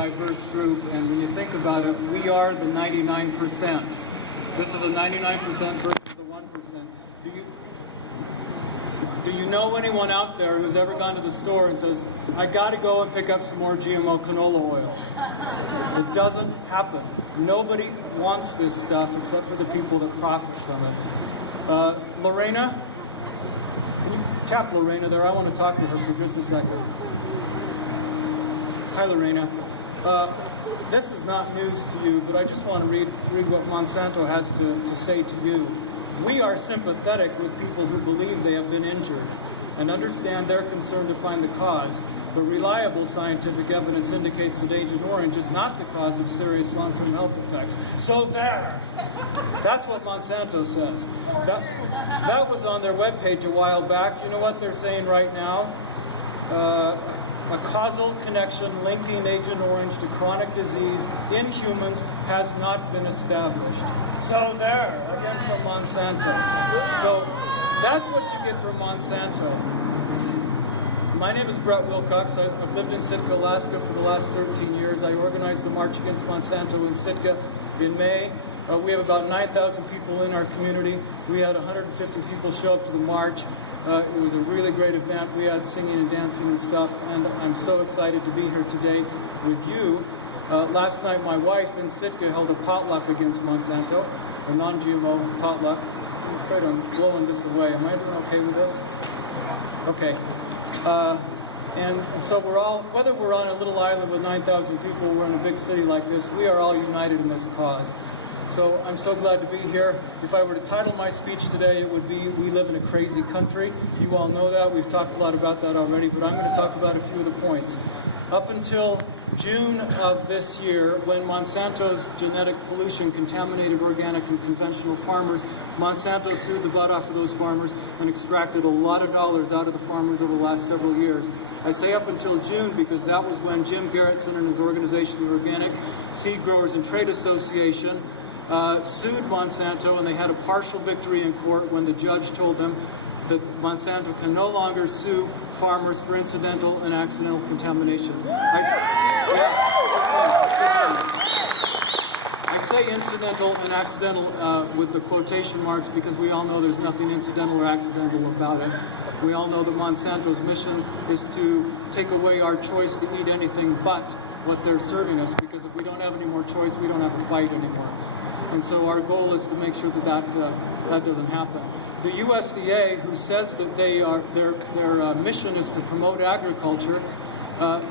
Diverse group, and when you think about it, we are the 99%. This is a 99% versus the 1%. Do you know anyone out there who's ever gone to the store and says, I got to go and pick up some more GMO canola oil? It doesn't happen. Nobody wants this stuff except for the people that profit from it. Lorena? Can you tap Lorena there? I want to talk to her for just a second. Hi, Lorena. This is not news to you, but I just want to read what Monsanto has to say to you. We are sympathetic with people who believe they have been injured and understand their concern to find the cause, but reliable scientific evidence indicates that Agent Orange is not the cause of serious long-term health effects. So there! That's what Monsanto says. That was on their webpage a while back. You know what they're saying right now? A causal connection linking Agent Orange to chronic disease in humans has not been established. So there, again from Monsanto. So that's what you get from Monsanto. My name is Brett Wilcox. I've lived in Sitka, Alaska for the last 13 years. I organized the March Against Monsanto in Sitka in May. We have about 9,000 people in our community. We had 150 people show up to the march. It was a really great event. We had singing and dancing and stuff, and I'm so excited to be here today with you. Last night, my wife in Sitka held a potluck against Monsanto, a non-GMO potluck. I'm afraid I'm blowing this away. Am I doing okay with this? Okay. And so we're all, whether we're on a little island with 9,000 people, we're in a big city like this, we are all united in this cause. So I'm so glad to be here. If I were to title my speech today, it would be, We Live in a Crazy Country. You all know that. We've talked a lot about that already, but I'm going to talk about a few of the points. Up until June of this year, when Monsanto's genetic pollution contaminated organic and conventional farmers, Monsanto sued the butt off of those farmers and extracted a lot of dollars out of the farmers over the last several years. I say up until June because that was when Jim Garrettson and his organization, the Organic Seed Growers and Trade Association, sued Monsanto, and they had a partial victory in court when the judge told them that Monsanto can no longer sue farmers for incidental and accidental contamination. I say incidental and accidental with the quotation marks because we all know there's nothing incidental or accidental about it. We all know that Monsanto's mission is to take away our choice to eat anything but what they're serving us, because if we don't have any more choice, we don't have a fight anymore. And so our goal is to make sure that that doesn't happen. The USDA, who says that their mission is to promote agriculture,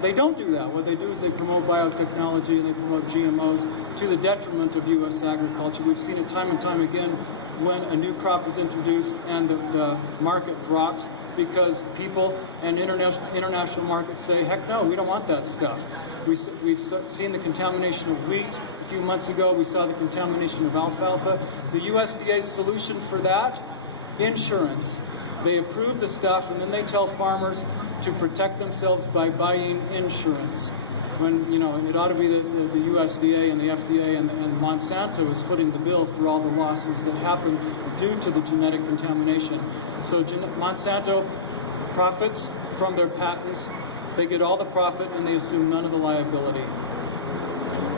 they don't do that. What they do is they promote biotechnology and they promote GMOs to the detriment of U.S. agriculture. We've seen it time and time again when a new crop is introduced and the market drops because people and international markets say, heck no, we don't want that stuff. We've seen the contamination of wheat. A few months ago, we saw the contamination of alfalfa. The USDA's solution for that? Insurance. They approve the stuff, and then they tell farmers to protect themselves by buying insurance. When, you know, it ought to be the USDA and the FDA and Monsanto is footing the bill for all the losses that happen due to the genetic contamination. So Monsanto profits from their patents. They get all the profit, and they assume none of the liability.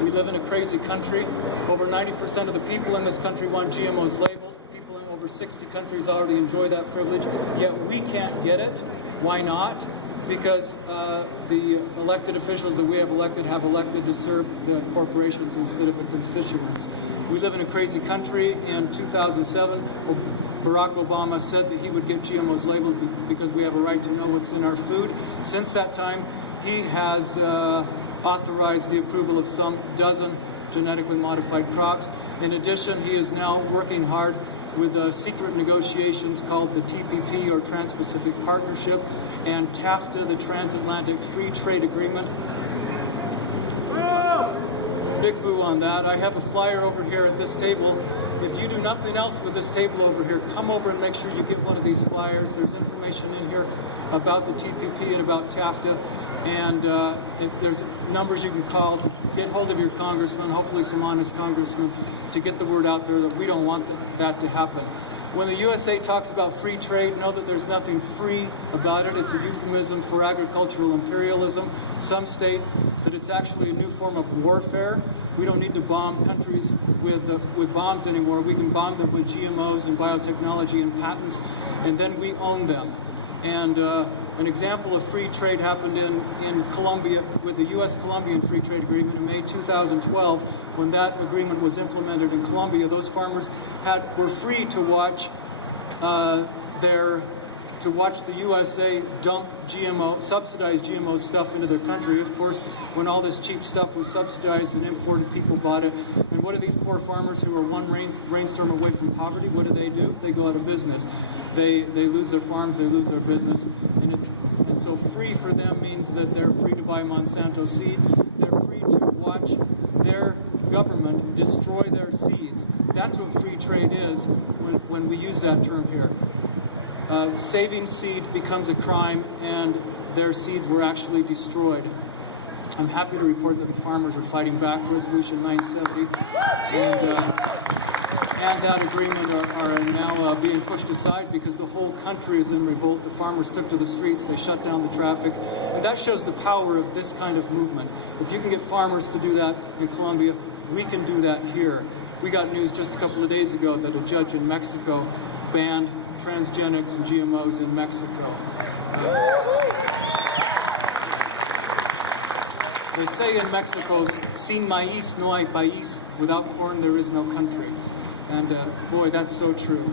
We live in a crazy country. Over 90% of the people in this country want GMOs labeled. People in over 60 countries already enjoy that privilege, yet we can't get it. Why not? Because the elected officials that we have elected to serve the corporations instead of the constituents. We live in a crazy country. In 2007, Barack Obama said that he would get GMOs labeled because we have a right to know what's in our food. Since that time, he has authorized the approval of some dozen genetically modified crops. In addition, he is now working hard with secret negotiations called the TPP, or Trans-Pacific Partnership, and TAFTA, the Transatlantic Free Trade Agreement. Big boo on that. I have a flyer over here at this table. If you do nothing else with this table over here, come over and make sure you get one of these flyers. There's information in here about the TPP and about TAFTA, and there's numbers you can call to get hold of your congressman, hopefully some honest congressman, to get the word out there that we don't want that to happen. When the USA talks about free trade, know that there's nothing free about it. It's a euphemism for agricultural imperialism. Some state that it's actually a new form of warfare. We don't need to bomb countries with bombs anymore. We can bomb them with GMOs and biotechnology and patents, and then we own them. And an example of free trade happened in Colombia with the U.S.-Colombian Free Trade Agreement in May 2012. When that agreement was implemented in Colombia, those farmers were free to watch the USA dump subsidized GMO stuff into their country. Of course, when all this cheap stuff was subsidized and imported, people bought it. And what do these poor farmers who are one rainstorm away from poverty, what do? They go out of business. They lose their farms, they lose their business. And so free for them means that they're free to buy Monsanto seeds. They're free to watch their government destroy their seeds. That's what free trade is when we use that term here. Saving seed becomes a crime, and their seeds were actually destroyed. I'm happy to report that the farmers are fighting back. Resolution 970 and that agreement are now being pushed aside because the whole country is in revolt. The farmers took to the streets, they shut down the traffic, and that shows the power of this kind of movement. If you can get farmers to do that in Colombia, we can do that here. We got news just a couple of days ago that a judge in Mexico banned transgenics and GMOs in Mexico. They say in Mexico, sin maíz no hay país. Without corn, there is no country. And boy, that's so true.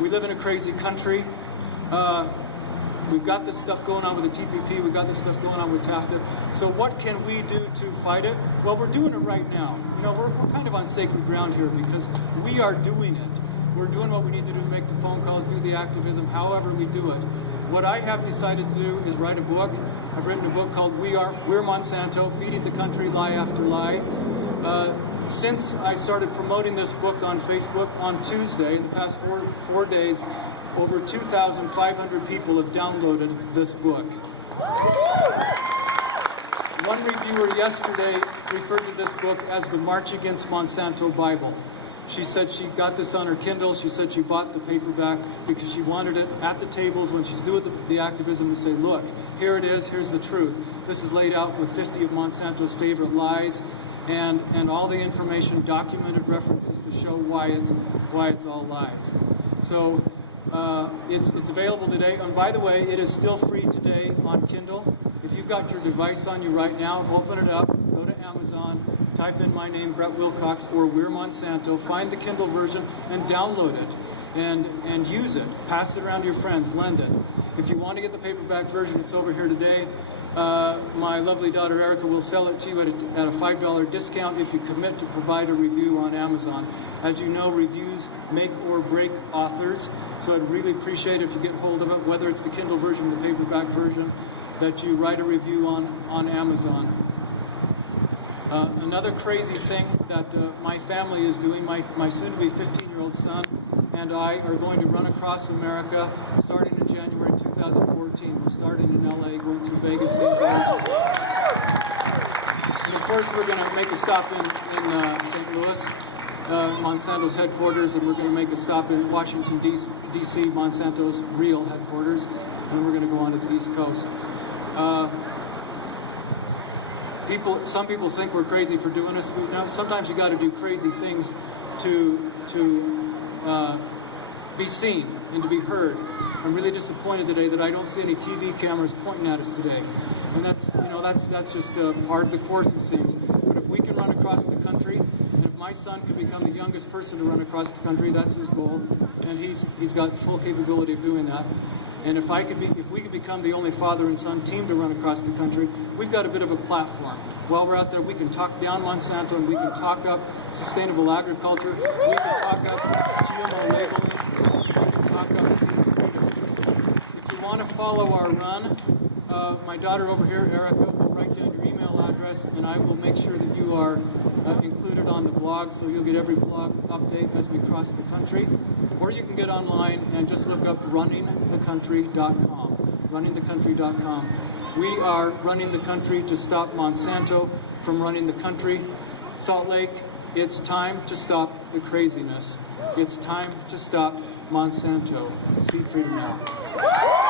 We live in a crazy country. We've got this stuff going on with the TPP. We've got this stuff going on with TAFTA. So what can we do to fight it? Well, we're doing it right now. You know, we're kind of on sacred ground here because we are doing it. We're doing what we need to do to make the phone calls, do the activism, however we do it. What I have decided to do is write a book. I've written a book called We're Monsanto, Feeding the Country Lie After Lie. Since I started promoting this book on Facebook on Tuesday, in the past four days, over 2,500 people have downloaded this book. One reviewer yesterday referred to this book as the March Against Monsanto Bible. She said she got this on her Kindle. She said she bought the paperback because she wanted it at the tables when she's doing the activism to say, look, here it is, here's the truth. This is laid out with 50 of Monsanto's favorite lies and all the information, documented references to show why it's all lies. So it's available today. And by the way, it is still free today on Kindle. If you've got your device on you right now, open it up, go to Amazon, type in my name, Brett Wilcox, or We're Monsanto, find the Kindle version and download it and use it. Pass it around to your friends, lend it. If you want to get the paperback version, it's over here today. My lovely daughter Erica will sell it to you at a $5 discount if you commit to provide a review on Amazon. As you know, reviews make or break authors, so I'd really appreciate it if you get hold of it, whether it's the Kindle version or the paperback version, that you write a review on Amazon. Another crazy thing that my family is doing, my soon-to-be 15-year-old son and I are going to run across America starting in January 2014. We're starting in LA, going through Vegas, St. George. And of course, we're going to make a stop in St. Louis, Monsanto's headquarters, and we're going to make a stop in Washington, D.C., Monsanto's real headquarters, and we're going to go on to the East Coast. Some people think we're crazy for doing this. Sometimes you got to do crazy things to be seen and to be heard. I'm really disappointed today that I don't see any TV cameras pointing at us today, and that's just part of the course, it seems. But if we can run across the country, and if my son could become the youngest person to run across the country, that's his goal, and he's got full capability of doing that. And if we could become the only father and son team to run across the country, we've got a bit of a platform. While we're out there, we can talk down Monsanto, and we can talk up sustainable agriculture. We can talk up GMO labeling. We can talk up seed freedom. If you want to follow our run, my daughter over here, Erica, will write down your email address, and I will make sure that you are included on the blog, so you'll get every blog update as we cross the country. Or you can get online and just look up runningthecountry.com. Runningthecountry.com. We are running the country to stop Monsanto from running the country. Salt Lake, It's time to stop the craziness. It's time to stop Monsanto. Seed freedom now.